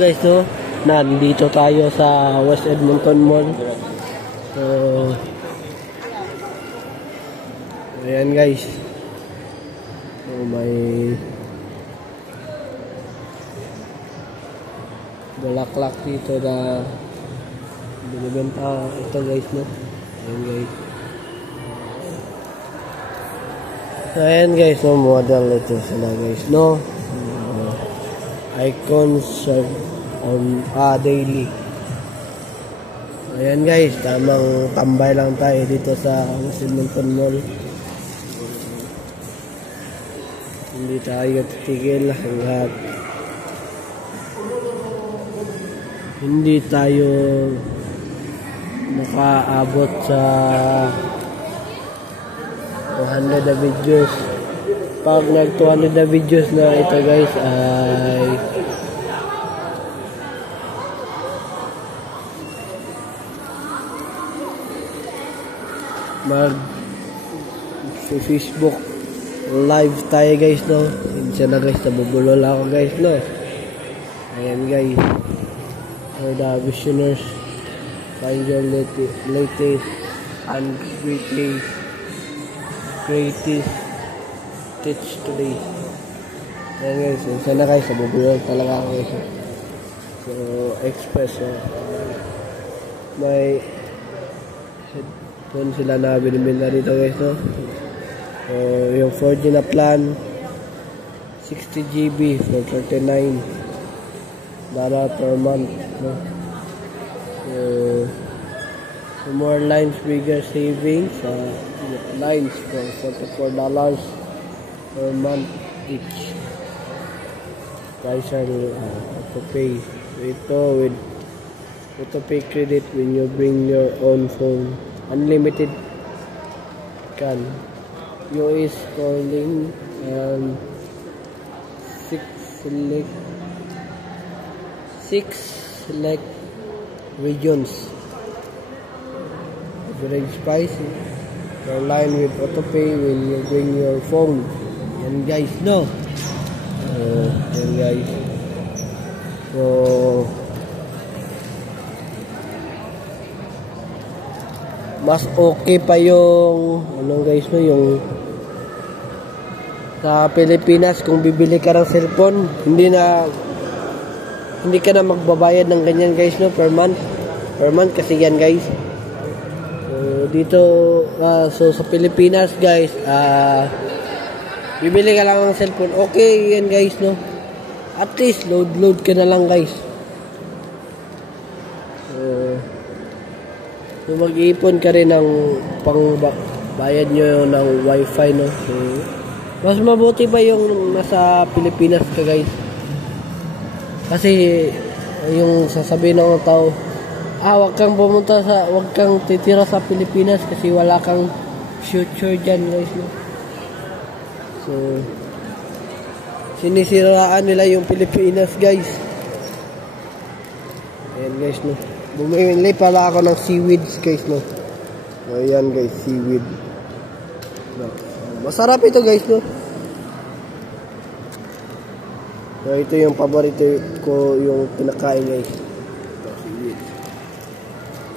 guys, no? Nandito tayo sa West Edmonton Mall. So, ayan guys. So, may bulaklak dito na binibenta ito guys, no? Ayan guys. So, ayan guys, no? Model ito sila guys, no? Icons daily. Ayan guys, tamang tambay lang tayo dito sa West Edmonton Mall. Hindi tayo titigil hanggat hindi tayo makaabot sa 200 na videos. Pag nag 200 na videos na ito guys ay mag Facebook live tayo guys, no? Hindi na guys, nabubulol ako guys, no? Ayan guys, for the visioners, find your latest and greatest teach today. Ayan guys, sana guys, nabubulol talaga ako guys. So, express, may headphone sila na binibenta dito guys, no? So, yung 4G na plan 60GB for $39 per month, no? So more lines, bigger savings, lines for $44 per month each. Guys are auto pay. So ito with auto pay credit when you bring your own phone, unlimited can US calling and 6 select regions. Average price per line with auto pay when you bring your phone. Yan guys, no? Yan guys. So mas okay pa yung ano guys, no, yung sa Pilipinas. Kung bibili ka ng cellphone, hindi ka na magbabayad ng ganyan guys, no, per month kasi yan guys. So dito so sa Pilipinas guys, bibili ka lang ng cellphone, okay yan guys, no, at least load ka na lang guys. So mag-iipon ka rin ng bayad nyo ng wifi, no. So mas mabuti pa yung nasa Pilipinas ka guys, kasi yung sasabihin ng tao, wag kang titira sa Pilipinas kasi wala kang future dyan guys, no? So sinisiraan nila yung Pilipinas guys. Ayan guys, no, bumili pala ako ng seaweeds guys, no. Ayan guys, seaweed, no. Masarap ito guys, no. So ito yung paborito ko, yung pinakain guys.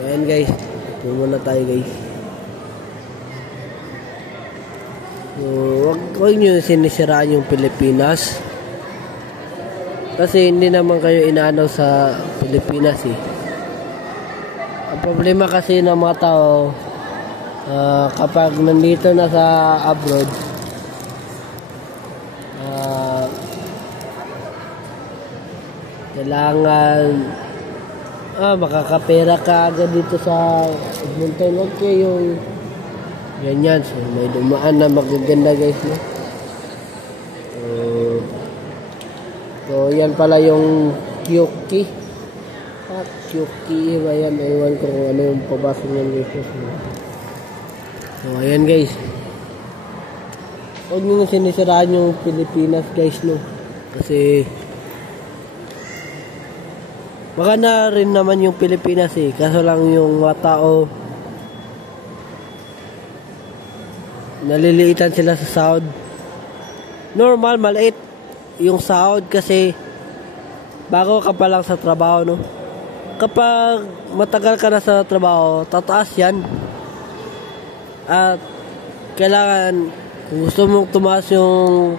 Ayan guys, ito muna tayo guys. So wag nyo sinisiraan yung Pilipinas, kasi hindi naman kayo inaanaw sa Pilipinas eh. Ang problema kasi ng mga tao, kapag nandito na sa abroad, kailangan makakapera ka agad dito sa Edmonton. Okay yung ganyan. So may dumaan na magaganda guys, no? So yan pala yung Kyoki. Kyoki ba yan? Ewan ko kung ano yung pabasa niyan guys. So ayan guys, huwag nyo sinisiraan yung Pilipinas guys, no, kasi maganda rin naman yung Pilipinas eh, kaso lang yung mga tao naliliitan sila sa sahod. Normal, maliit yung sahod kasi bago ka pa lang sa trabaho, no? Kapag matagal ka na sa trabaho, tataas yan. At kailangan, kung gusto mong tumaas yung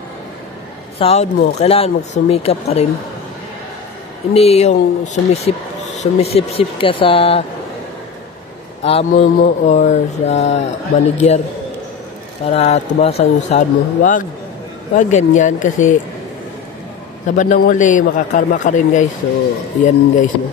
sahod mo, kailangan magsumikap ka rin. Hindi yung sumisip-sip ka sa amo mo or sa manager para tumaas ang sahod mo. Wag ganyan kasi sa bandang huli makakarma ka rin, guys. So yan, guys, no.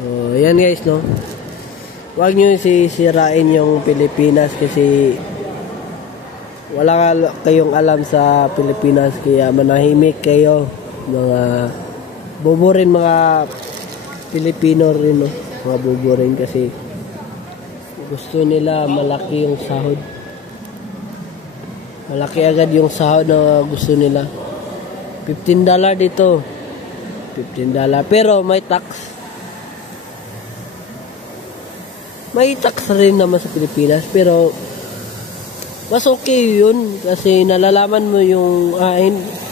Oh, yan, guys, no. Huwag nyo sisirain yung Pilipinas kasi wala kayong alam sa Pilipinas, kaya manahimik kayo, mga bobo rin, mga Pilipino rin, no? Mga bobo rin kasi gusto nila malaki yung sahod, malaki agad yung sahod na gusto nila. $15 dito, $15, pero may tax rin naman sa Pilipinas, pero mas okay yun kasi nalalaman mo yung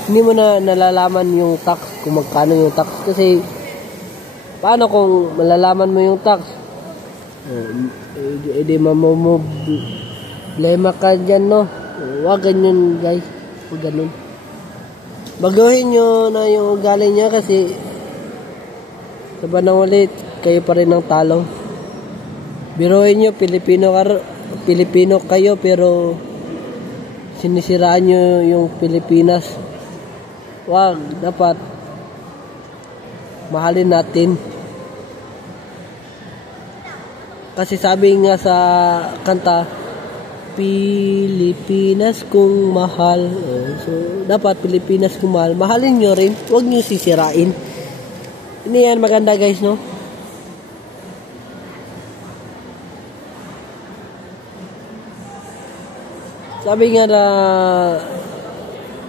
hindi mo na nalalaman yung tax, kung magkano yung tax. Kasi paano kung malalaman mo yung tax, edi problema ka dyan, no? Wag ganyan, guys, wag ganun. Baguhin nyo na yung ugali niya kasi sa bandang ulit kayo pa rin ang talo. Biruin nyo, Pilipino kayo, pero sinisiraan nyo yung Pilipinas. Wag, dapat mahalin natin. Kasi sabi nga sa kanta, Pilipinas kung mahal. So, dapat Pilipinas kung mahal. Mahalin nyo rin, wag nyo sisirain. Hindi yan maganda, guys, no? Sabi nga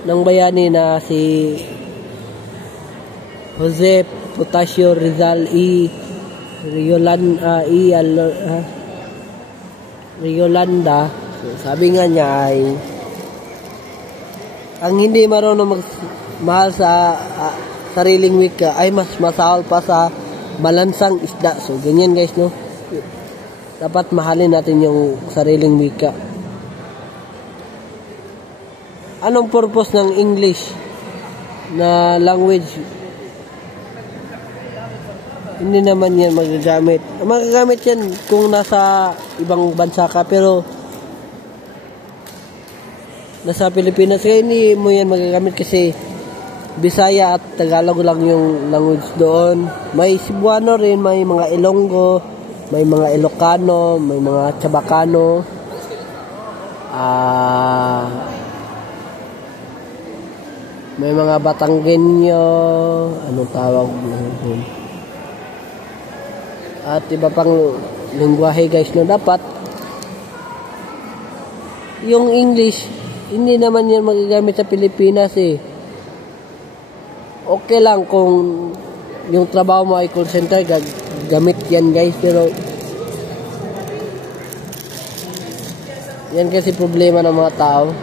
ng bayani na si Jose Potasio Rizal Riolanda, sabi nga niya ay ang hindi marunong magmahal sa sariling wika ay mas masahol pa sa balansang isda. So ganyan, guys, no? Dapat mahalin natin yung sariling wika. Anong purpose ng English na language? Hindi naman yan magagamit. Magagamit yan kung nasa ibang bansa ka, pero nasa Pilipinas ka, hindi mo yan magagamit kasi Bisaya at Tagalog lang yung language doon. May Cebuano rin, may mga Ilonggo, may mga Ilocano, may mga Chabacano, may mga Batanggenyo, anong tawag doon, at iba pang lingwahe, guys, no? Dapat yung English hindi naman yan magagamit sa Pilipinas, eh. Okay lang kung yung trabaho mo ay call center, gamit yan, guys, pero yan kasi problema ng mga tao.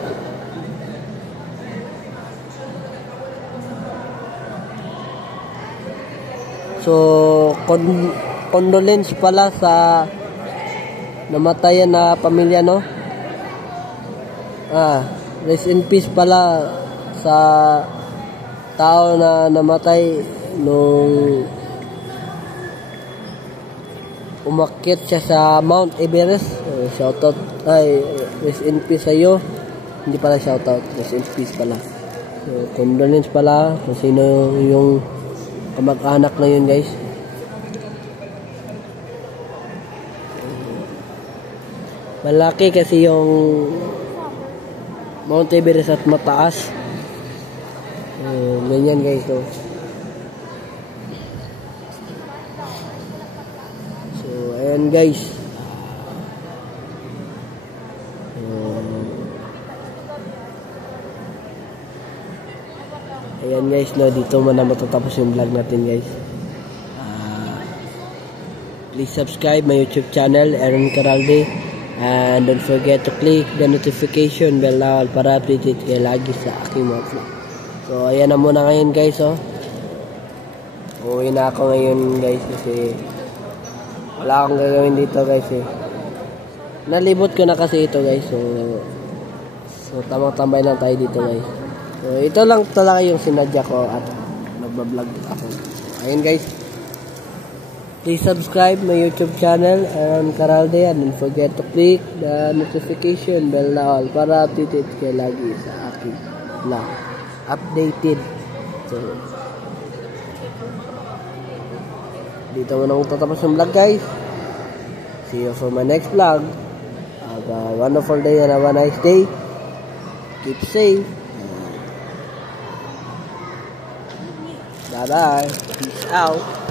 So, condolence pala sa namatayan na pamilya, no? Rest in peace pala sa tao na namatay nung umakyat siya sa Mount Everest. Shoutout, rest in peace sa'yo. Hindi pala shoutout, rest in peace pala. So, condolence pala kung sino yung kamag-anak na yun, guys. Malaki kasi yung Mount Everest at mataas. Ganyan, guys, no? So, ayan, guys. Ayan, guys, no? Dito mo na matatapos yung vlog natin, guys. Please subscribe my YouTube channel, Aaron Caralde. And don't forget to click the notification bell na para updated kayo lagi sa aking mga vlog. So, ayan na muna ngayon guys, oh. Uwi na ako ngayon guys kasi wala akong gagawin dito guys eh. Nalibot ko na kasi ito guys. So tamang-tambay lang tayo dito guys. So, ito lang talaga yung sinadya ko at nagbablog ako. Ayun guys. Please subscribe my YouTube channel, Aaron Caralde, and don't forget to click the notification bell na all para updated kayo lagi sa aking vlog. Updated. So, dito mo nang tatapos yung vlog guys. See you for my next vlog. Have a wonderful day and have a nice day. Keep safe. Bye-bye. Peace out.